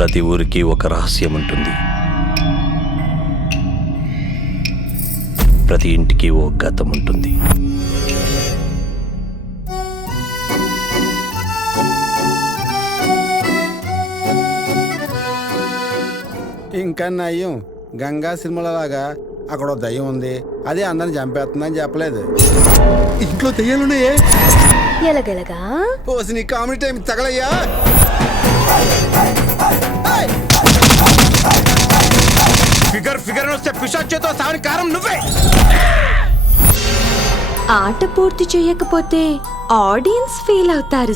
ప్రతి ఊరికి ఒక రహస్యం ఉంటుంది. ప్రతి ఇంటికి ఓ గతం ఉంటుంది. ఇంకా నయ్యం గంగా సినిమాలలాగా అక్కడ దయ్యం ఉంది, అదే అందరిని చంపేస్తుందని చెప్పలేదు. ఇంట్లో దయ్యాలున్నాయే. ఎలాగెలగా పోసి నీ కామెడీ టైం తగలయ్యా. ఫిగర్ వస్తే పిశాచ్యతో సాని కారం నువ్వే. ఆట పూర్తి చేయకపోతే ఆడియన్స్ ఫీల్ అవుతారు.